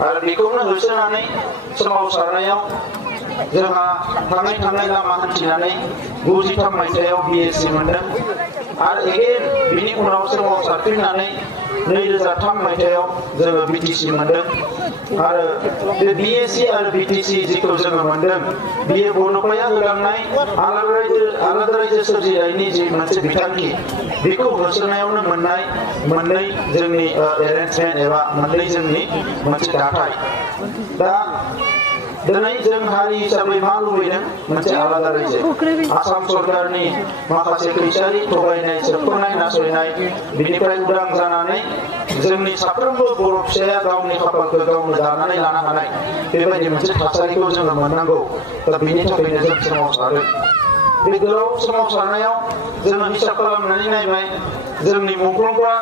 आरो बेखौनो होसोनानै सोमावसारनायाव जोंहा थाङै लामा हान्थिनानै 93 मायथाइयाव BSc मोनदों आरो एगेन बिनि उनाव सोमावसारफिननानै 2003 मायथाइयाव जोङो BTC मोनदों आरो बे BSc आरो BTC जिखौ जोङो मोनदों बियो बड'फाया होलांनाय आलादा रायजो सोरजिनायनि जि मोनसे बिथांखि बेखौ होसोनायावनो मोननाय मोननै जोंनि एरेन्जमेन्ट एबा मोननै जोंनि मोनसे दाथाय दा दिनै जों हारि हिसाबै मा लुबैदों मोनसे आलादा रायजो आसाम सरकारनि माखासे खैसारि थगायनाय सोबख'नाय नासयनाय बिनिफ्राय उदां जानानै जोंनि साफ्रोमबो बर' फिसाया गावनि खाफालखौ गावनो दानानै लानो हानाय बेबायदि मोनसे थासारिखौ जोङो मोननांगौ दा बिनि थाखायनो जों सोमावसारो बे गोलाव सोमावसारनायाव जोङो हिसाब खालामनानै नायबाय जोंनि मुंख्लंफ्रा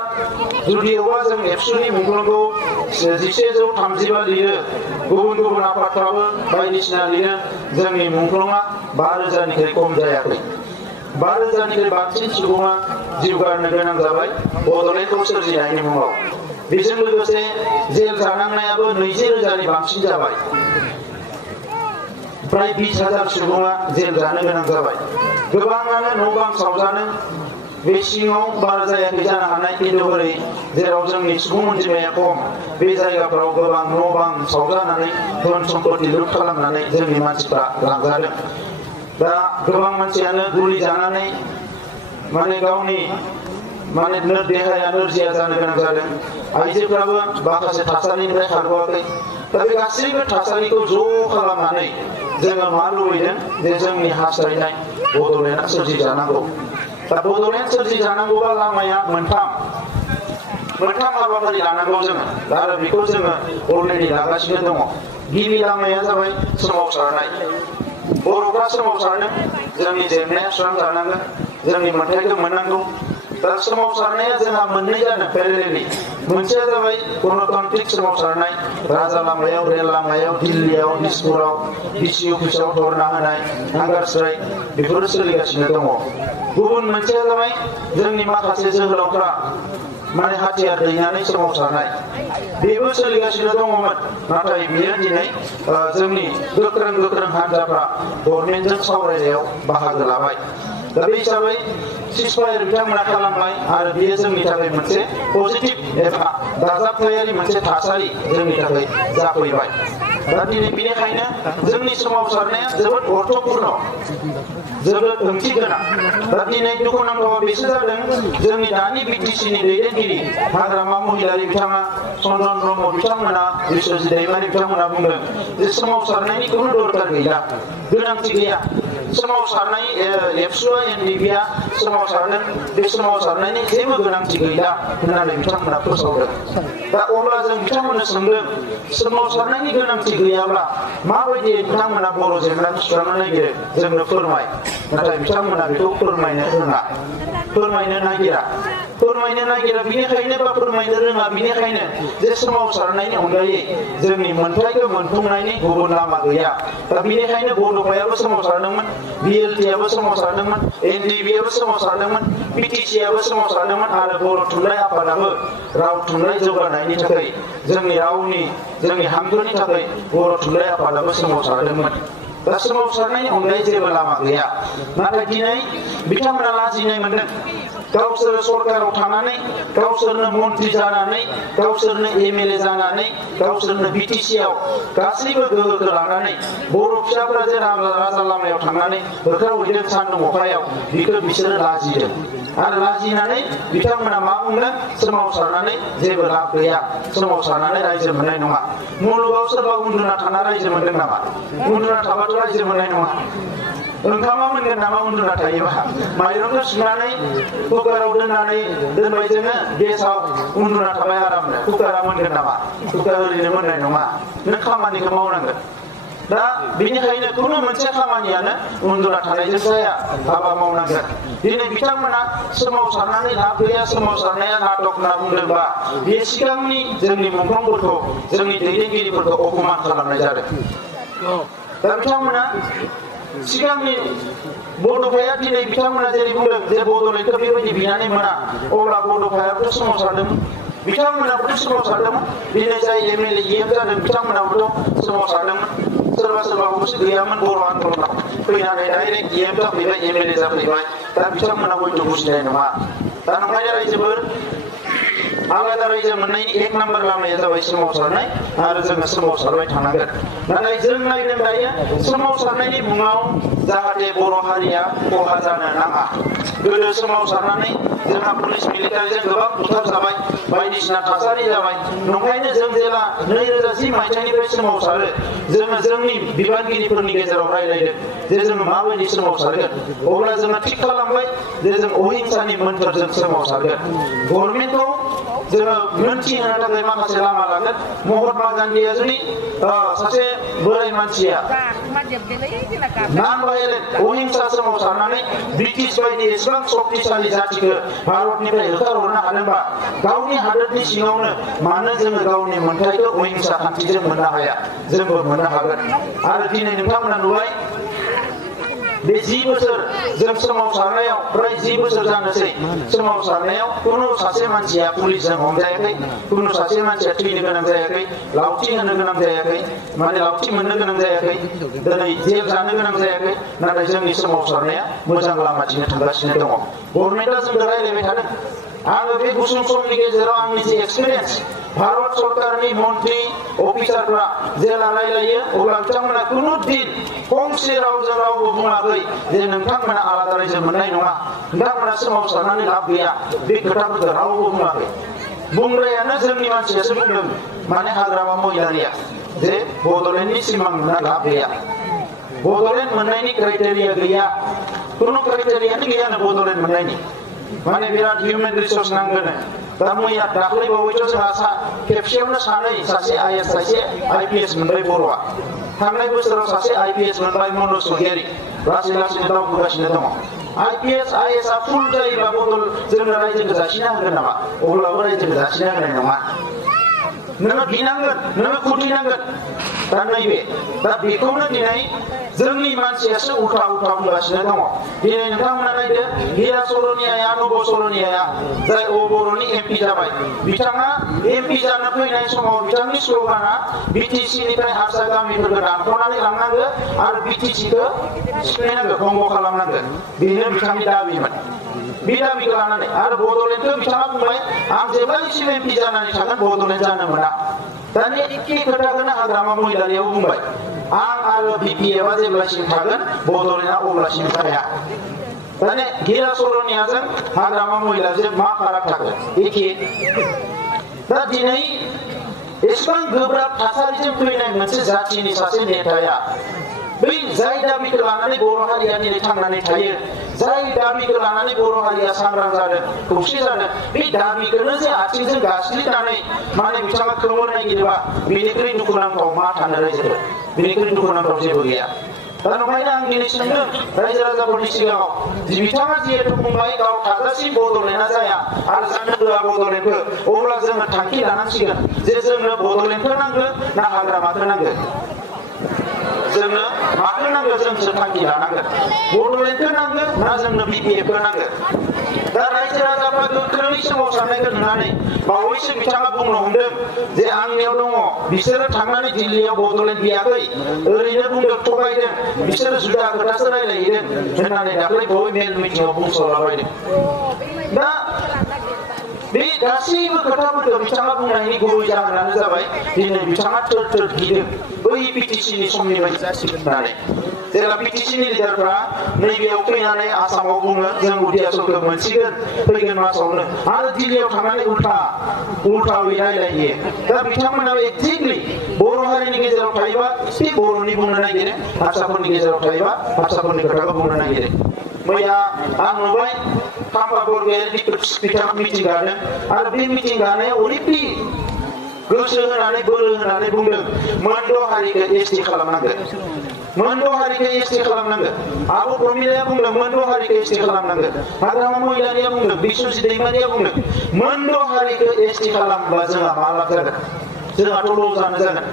जुदियोबा जों एबसुनि मुंख्लंखौ 1135 लिरो गुबुन आफादफ्राबो बायदिसिना लिरो जोंनि मुंख्लंआ 5000निफ्राय खम जायाखै 5000निफ्राय बांसिन सुबुङा जिउ गारनो गोनां जाबाय बड'लेण्डखौ सोरजिनायनि मुङाव बेजों लोगोसे जेल जानांनायाबो 20,000नि बांसिन जाबाय प्राय 20,000 सुबुङा जेल जानो गोनां जाबाय गोबाङानो न' बां सावजानो बे सिङाव बारा जायाखै जानो हानाय खिन्थु ओरै जेराव जोंनि सुबुं अनजिमाया खम बे जायगाफ्राव गोबां न' बां सावजानानै धन सम्पति लुट खालामनानै जोंनि मानसिफ्रा लांजादों दा गोबां मानसियानो गुलि जानानै गावनि देहाया नोरजिया जानो गोनां जादों आइजोफ्राबो माखासे थासारिनिफ्राय खारग'वाखै दा बे गासैबो थासारिखौ ज' खालामनानै जोङो मा लुबैदों जे जोंनि हास्थायनाय बड'लेण्डआ सोरजिजानांगौ दा बड'लेण्ड सोरजिजानांगौबा लामाया मोनथाम हाबाफारि लानांगौ जोङो आरो बेखौ जोङो अलरेडि लागासिनो दङ गिबि लामाया जाबाय सोमावसारनाय बर'फ्रा सोमावसारदों जोंनि जेंनाया सुस्रांजानांगोन जोंनि मोन्थायखौ मोननांगौ दा सोमावसारनाया जोंहा मोननै जादों पेरेलेलि मोनसेया जाबाय गणतान्त्रिक सोमावसारनाय राजा लामायाव रेल लामायाव दिल्लीयाव दिसपुराव डिसि अफिसाव धरना होनाय हांगार स्ट्राइक बेफोरो सोलिगासिनो दङ गुबुन मोनसेया जाबाय जोंनि माखासे जोहोलावफ्रा हाथियार दैनानै सोमावसारनाय बेबो सोलिगासिनो दङमोन नाथाय बियो दिनै जोंनि गोख्रों हान्जाफ्रा गभर्नमेन्टजों सावरायनायाव बाहागो लाबाय दा बे हिसाबै सिजफायार बिथांमोना खालामबाय आरो बेयो जोंनि थाखाय मोनसे पजिटिभ एबा दाजाबथायारि मोनसे थासारि जोंनि थाखाय जाफैबाय दा दिनै बेनिखायनो जोंनि सोमावसारनाया जोबोद अर्थपूर्ण जोबोद ओंथि गोनां दा दिनै दुखुनांथावा बेसो जादों जोंनि दानि BTCनि दैदेनगिरि हाग्रामा महिलारि बिथाङा चन्द्रन ब्रह्म बिथांमोना बिश्वजित दैमारि बिथांमोना बुंदों जे सोमावसारनायनि खुनु दरखार गैला गोनांथि गैया सोमावसारनाय एबसुआ NDBआ सोमावसारदों बे सोमावसारनायनि जेबो गोनांथि गैला होननानै बिथांमोना फोसावदों दा अब्ला जों बिथांमोननो सोंदों सोमावसारनायनि गोनांथि गैयाब्ला माबायदि बिथांमोना बर' जेंनाखौ सुस्रांनो नागिरो जोंनो फोरमाय नाथाय बिथांमोना बेखौ फोरमायनो रोङा फोरमायनो नागिरा बिनिखायनो बा फोरमायनो रोङा बिनिखायनो जे सोमावसारनायनि अनगायै जोंनि मोन्थायखौ मोनफुंनायनि गुबुन लामा गैया दा बिनिखायनो बड'फायाबो सोमावसारदोंमोन BLTआबो सोमावसारदोंमोन NDBआबो सोमावसारदोंमोन PTCआबो सोमावसारदोंमोन आरो बर' थुनलाइ आफादाबो राव थुनलाइ जौगानायनि थाखाय जोंनि हांखोनि थाखाय बर' थुनलाइ आफादाबो सोमावसारदोंमोन दा सोमावसारनायनि अनगायै जेबो लामा गैया नाथाय दिनै बिथांमोना लाजिनाय मोनदों गावसोरो सरकाराव थानानै गावसोरनो मन्त्रि जानानै गावसोरनो MLA जानानै गावसोरनो BTCआव गासैबो गोहोखौ लानानै बर' फिसाफोरा जे राजा लामायाव थांनानै होखारहैदों सान्दुं अखायाव बेखौ बिसोरो लाजिदों आरो लाजिनानै बिथांमोना मा बुंदों सोमावसारनानै जेबो लाब गैया सोमावसारनानै रायजो मोननाय नङा मुलुगाव सोरबा उन्दुना थाना रायजो मोनदों नामा उन्दुना थाबाथ' रायजो मोननाय नङा ओंखामा मोनगोन नामा उन्दुना थायोबा माइरंखौ सुनानै कुकाराव दोनबाय जोङो गेसाव उन्दुना थाबाय आरामनो कुकारा मोनगोन नामा कुकार ओरैनो मोननाय नङा नों खामानिखौ मावनांगोन दा बेनिखायनो खुनु मोनसे खामानियानो उन्दुना थानायजों जाया हाबा मावनांगोन दिनै बिथांमोना सोमावसारनानै लाब गैया सोमावसारनाया नाटक होनना बुंदोंबा बे सिगांनि जोंनि मुंख्लंफोरखौ जोंनि दैदेनगिरिफोरखौ अपमान खालामनाय जादों दा बिथांमोना सिगांनि बड'फाया दिनै बिथांमोना जेरै बुंदों जे बड'लेण्डखौ बेबायदि बिनानै मोना अब्ला बड'फायाबोथ' सोमावसारदोंमोन बिथांमोनाबोथ' सोमावसारदोंमोन दिनै जाय MLA EM जादों बिथांमोनाबोथ' सोमावसारदोंमोन सोरबा सोरबा अबयस्से गैयामोन बर' आन्दलनाव फैनानै डाइरेक्ट EM जाफैबाय MLA जाफैबाय दा बिथांमोना हयथ' बुजिनाय नङा दा नंखायनो रायजोफोर आलादा रायजो मोननायनि एक नाम्बार लामाया जाबाय सोमावसारनाय आरो जोङो सोमावसारबाय थानांगोन नाथाय जों नायदों दायो सोमावसारनायनि मुङाव जाहाथे बर' हारिया खहा जानो नाङा गोदो सोमावसारनानै जोंहा पुलिस मिलिटारिजों गोबां बुथारजाबाय बायदिसिना थासारि जाबाय नंखायनो जों जेला 2010 मायथाइनिफ्राय सोमावसारो जोङो जोंनि बिबानगिरिफोरनि गेजेराव रायलायदों जे जोङो माबायदि सोमावसारगोन अब्ला जोङो थिग खालामबाय जे जों अहिंसानि मोन्थोरजों सोमावसारगोन गभर्नमेन्टखौ जोङो मोनथिहोनो थाखाय माखासे लामा लागोन महात्मा गान्धीया जुदि सासे बोराय मानसिया नन भायलेन्ट अहिंसा सोमावसारनानै ब्रिटिश बायदि एसेबां शक्तिशाली जातिखौ भारतनिफ्राय होखारहरनो हादोंबा गावनि हादोरनि सिङावनो मानो जोङो गावनि मोन्थायखौ अहिंसा खान्थिजों मोननो हाया जोंबो मोननो हागोन आरो दिनै नोंथांमोना नुबाय बे 10 बोसोर जों सोमावसारनायाव प्राय 10 बोसोर जानोसै सोमावसारनायाव कुनु सासे मानसिया पुलिसजों हमजायाखै कुनु सासे मानसिया थैनो गोनां जायाखै लावथि होनो गोनां जायाखै माने लावथि मोननो गोनां जायाखै दिनै जेल जानो गोनां जायाखै नाथाय जोंनि सोमावसारनाया मोजां लामाथिंनो थांगासिनो दङ गभर्नमेन्टआ जोंनो रायलायबाय थादों आङो बे गुसुं समनि गेजेराव आंनि जे एक्सपिरियेन्स भारत सरकारनि मन्त्रि अफिसारफ्रा जेला रायलायो अब्ला बिथांमोना कुनु दिन फंसे रावजों रावबो बुङाखै जे नोंथांमोना आलादा रायजो मोननाय नङा नोंथांमोना सोमावसारनानै लाब गैया बे खोथाफोरखौ रावबो बुङाखै बुंग्रायानो जोंनि मानसियासो बुंदों माने हाग्रामा महिलारिया जे बड'लेण्डनि सिमां नुना लाब गैया बड'लेण्ड मोननायनि क्राइटेरिया गैया कुनु क्राइटेरियानो गैयानो बड'लेण्ड मोननायनि माने बिराद हिउमेन रिसोर्स नांगोन दा मैया दाख्लै बावैथ' जोंहा खेबसेयावनो सासे IAS सासे IPS मोनबाय बर'आ थांनाय बोसोराव सासे IPS मोनबाय मनज स्वगियारि लासै लासैनो दावखोगासिनो दङ IPS IAS आ फुल जायोबा बदल जोंनो रायजोखौ जासिना होगोन नामा अब्लाबो रायजोखौ जासिना होनाय नङा नोङो गिनांगोन नोङो खुद्रिनांगोन दा नैबे दा बेखौनो दिनै जोंनि मानसियासो उल्था बुंगासिनो दङ दिनै नोंथांमोना नायदो हीरा सरनियाया नब सरनियाया जाय बर'नि MP जाबाय बिथाङा MP जानो फैनाय समाव बिथांनि स्ल'गाना BTC निफ्राय हारसा गामिफोरखौ दानख'नानै लांनांगौ आरो BTC खौ सिफायनांगौ बंग खालामनांगौ बेनो बिथांनि दाबिमोन बे दाबिखौ लानानै आरो बड'लेण्डखौ बिथाङा बुंबाय आं जेब्लायसिम MP जानानै थागोन बड'लेण्ड जानो मोना दानि एखे खोथाखौनो हाग्रामा महिलारियाबो बुंबाय आं आरो BPF जेब्लासिम थागोन बड'लेण्डआ अब्लासिम जाया दाने हीरा सरनियाजों हाग्रामा महिलारिजों मा फाराग थागोन एखे दा दिनै एसेबां गोब्राब थासारिजों फैनाय मोनसे जाथिनि सासे नेताया बै जाय दाबिखौ लानानै बर' हारिया दिनै थांनानै थायो जाय दाबिखौ लानानै बर' हारिया सांग्रां जादों खौसे जादों बे दाबिखौनो जे आथिंजों गास्लिनानै माने बिथाङा खोमोर नागिरोबा बेनिख्रुइ दुखुनांथाव मा थानो रायजो बेनिख्रुइ दुखुनांथाव जेबो गैया दा नंखायनो आं दिनै सोंदों रायजो राजाफोरनि सिगाङाव बिथाङा जिहेतु बुंबाय गाव थाजासिम बड'लेण्डआ जाया आरो जानो होआ बड'लेण्डखौ अब्ला जोङो थांखि लानांसिगोन जे जोंनो बड'लेण्डखौ नांगौ ना हाग्रामाखौ नांगौ जोंनो माखौ नांगौ जोंसो थांखि लानांगोन बड'लेण्डखौ नांगौ ना जोंनो BPF नांगौ दा रायजो राजाफ्रा गोख्रोङै सोमावसारनायखौ नुनानै बावैसो बिथाङा बुंनो हमदों जे आंनियाव दङ बिसोरो थांनानै दिल्लीयाव बड'लेण्ड गैयाखै ओरैनो बुंदों थगायदों बिसोरो जुदा खोथासो रायलायहैदों होननानै दाख्लै बावै मेल मिटिंआव बुंसलाबायदों दा बे गासैबो खोथाफोरखौ बिथाङा बुंनायनि गुबै जाहोनानो जाबाय दिनै बिथाङा थोर गिदों बै BTC नि समनि बायदि जासिगोन होननानै जेब्ला BTC नि लिडारफ्रा नैबेयाव फैनानै आसामाव बुङो जों उदियासलखौ मोनसिगोन फैगोन मासावनो आरो दिल्लीयाव थांनानै उल्थायै रायलायो दा बिथांमोनाबो एक्जेक्टलि बर' हारिनि गेजेराव थायोबा बे बर'नि बुंनो नागिरो हारसाफोरनि गेजेराव थायोबा हारसाफोरनि खोथाखौ बुंनो नागिरो मैया आं नुबाय खाम्फा बरगयारि बिथाङा मिटिं गानो आरो बे मिटिं गानायाव ओरैबायदि गोसो होनानै बोलो होनानै बुंदों मोनद' हारिखौ ST खालामनांगोन मोनद' हारिखौ ST खालामनांगोन आब' प्रमिलाया बुंदों मोनद' हारिखौ ST खालामनांगोन हाग्रामा महिलारिया बुंदों बिश्वजित दैमारिया बुंदों मोनद' हारिखौ ST खालामब्ला जोंहा मा लाब जागोन जोंहाथ' ल' जानो जागोन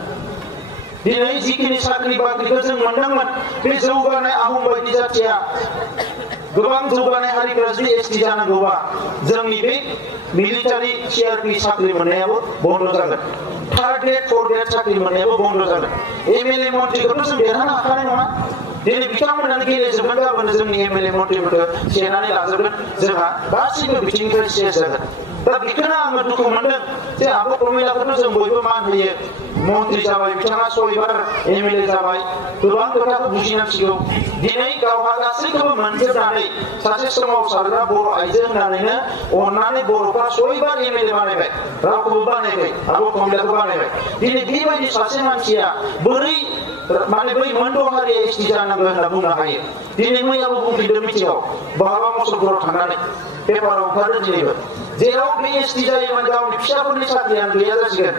दिनै जिखिनि साख्रि बाख्रिखौ जों मोनदोंमोन बे जौगानाय आहम बायदि जाथिया गोबां जौगानाय हारिफोरा जुदि एसटि जानांगौबा जोंनि बे मिलिटारि सिआरपि साख्रि मोननायाबो बन्द जागोन थार्ड ग्रेड फोर्थ ग्रेड साख्रि मोननायाबो बन्द जागोन एमएलए मन्थ्रिखौथ' जों देरहानो हाखानाय नङा दिनै बिथांमोनानो गेलेजोबगोन गाबोन जोंनि एमएलए मन्थ्रिफोरखौ सेनानै लाजोबगोन जोंहा गासैबो बिथिंनिफ्राय सेस जागोन दा बेखौनो आङो दुखु मोनदों जे आब' प्रमिलाखौथ' जों बयबो मान होयो मन्थ्रि जाबाय बिथाङा 6 बार एमएलए जाबाय गोबां खोथाखौ बुजिनांसिगौ दिनै गावहा गासैखौबो मोनजोबनानै सासे सोमावसारग्रा बर' आइजो होननानैनो अननानै बर'फ्रा 6 बार एमएलए बानायबाय रावखौबो बानायबाय आब' प्रमिलाखौ बानायबाय दिनै बेबायदि सासे मानसिया बोरै माने बै मोनद' हारिया एसटि जानांगौ होनना बुंनो हायो दिनै मैयाबो बुंफिनदों मिथिङाव बहाबा मसलपुराव थांनानै पेपाराव ओंखारदों दिनैबो जेराव बे एसटि जायोमोन गावनि फिसाफोरनि साख्रियानो गैया जासिगोन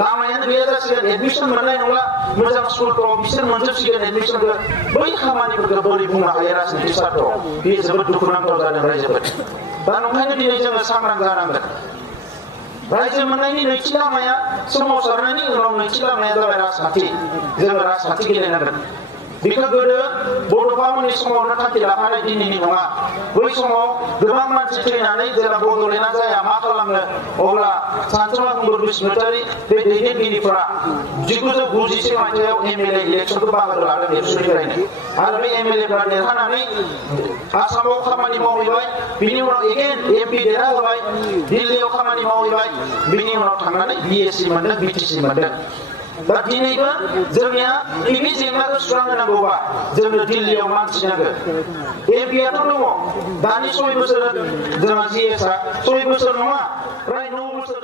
लामायानो गैया जासिगोन एडमिसन मोननाय नंला मोजां स्कुलफ्राव बिसोर मोनजोबसिगोन एडमिसनखौ बै खामानिफोरखौ बोरै बुंनो हायो राजनितिक सार्थआव बेयो जोबोद दुखुनांथाव जादों रायजोफोर दा नंखायनो दिनै जोङो सांग्रां जानांगोन रायजो मोननायनि नैथि लामाया सोमावसारनायनि उनाव नैथि लामाया जाबाय राजखान्थि जोङो राजखान्थि गेलेनांगोन बेखौ गोदो बड'फामोननि समावनो थांखि लाखानाय दिनैनि नङा बै समाव गोबां मानसि थैनानै जेब्ला बड'लेण्डआ जाया मा खालामनो अब्ला सानसुमा खुंगुर बसुमतारी बे दैदेनगिरिफोरा 1990 मायथाइयाव एमएलए इलेक्सनखौ बाहागो लादों एबसुनिफ्रायनो आरो बे एमएलएफ्रा देरहानानै आसामाव खामानि मावहैबाय बिनि उनाव एगेन एमपि देरहाहोबाय दिल्लीयाव खामानि मावहैबाय बिनि उनाव थांनानै बिएससि मोनदों बिटिसि मोनदों दा दिनैबो जोंनिया नैबे जेंनाखौ सुस्रांहोनांगौबा जोंनो दिल्लीयाव मानसि नांगौ एमपिआथ' दङ दानि 6 बोसोर जोंहा जिएसआ 6 बोसोर नङा प्राय 9 बोसोर